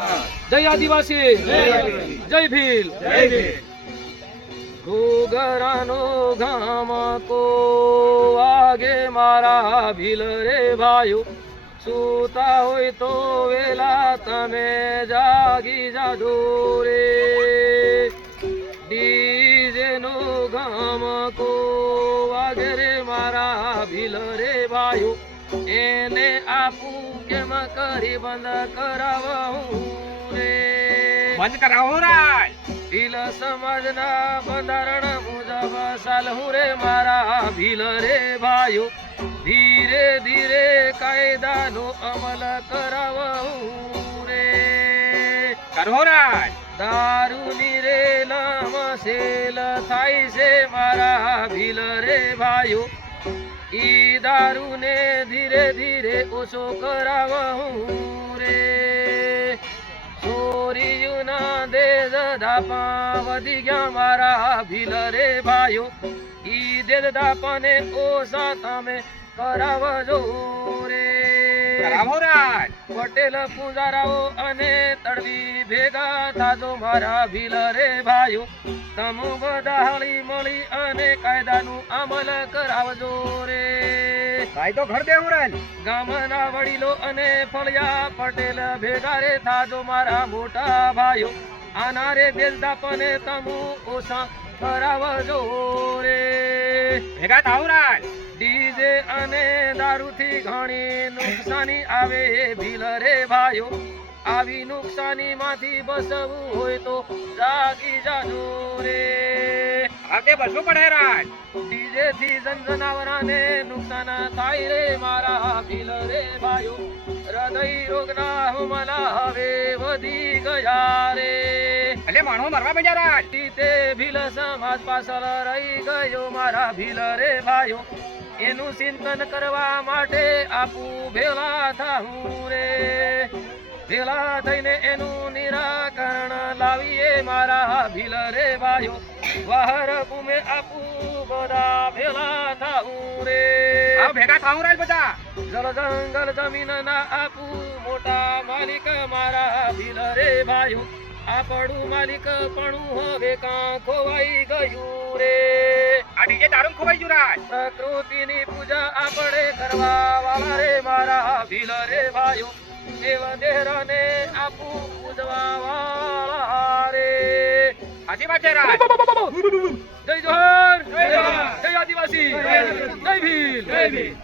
जय आदिवासी जय भील ઘોઘરાનો ગામ કો વાગે મારા ભીલ રે ભાઈઓ સૂતા હોય તો વેલા તમે જાગી જાજો રે ડીજે નો ગામ કો વાગે રે મારા ભીલ રે ભાઈઓ એને આપું કેમ કરી બંધ કરાવું રે બંધ કરાવો રાય ભીલ સમાજના બંધારણ મુજબ ચાલવું રે મારા ભીલ રે ભાઈઓ ધીરે ધીરે કાયદાનો અમલ કરાવવું રે કરો રાય દારૂની રે લમસેલ થાય છે મારા ભીલ રે ભાઈઓ ઈ દારૂને ધીરે ધીરે ઓછો કરાવવું રે ચોરીઓના દેજ ધાપા વધી ગયા મારા ભીલ રે ભાઈઓ ઈ દેજ ધાપાને ઓછા તમે કરાવજો રે કરાવો રાય પટેલ પૂજારાઓ અને તડવી ભેગા થાજો મારા ભીલ રે ભાઈઓ તમે બધા હળી મળી અને કાયદાનું અમલ કરાવજો રે કાયદો ઘર દેવું રાય ગામના વડીલો અને ફળિયા પટેલ ભેગા રે થાજો મારા મોટા ભાઈઓ આના રે દેશદાપને તમુ ઓછા કરાવજો રે ભેગા થાવ રાય ડીજે અને દારૂથી ઘણી નુકસાની આવે ભીલ રે ભાઈઓ આવી નુકસાની માંથી બસવું હોય તો જાગી જાજો રે આગે બસવું પડે રાય ડીજે થી જનજનાવરાને નુકસાન થાય રે મારા ભીલ રે ભાઈઓ હૃદય રોગના હુમલા હવે વધી ગયા રે એટલે માણસો મરવા પડ્યા રાય તે ભીલ સમાજ પાછળ રહી ગયો મારા ભીલ રે ભાઈઓ એનું ચિંતન કરવા માટે આપું ભેળા થાવું રે ભેળા થઈને એનું નિરાકરણ લાવીએ મારા ભીલ રે ભાઈઓ વહર ભૂમે આપું બધા ભેળા થાવું રે આ ભેગા થાવ રાય બધા જળ જંગલ જમીન ના આપું મોટા માલિક મારા ભીલ રે ભાઈઓ આપણું માલિક પણ હવે કાં ખોવાઈ ગયું રે આ ડીજે દારૂ ખોવાઈ ગયું રાય પ્રકૃતિની પૂજા આપણે કરવા વાળા રે મારા ભીલ રે ભાઈઓ દેવ દેહરાને આપું પૂજવા વાળા રે સાચી વાત છે રાય જય જોહર જય આદિવાસી જય ભીલ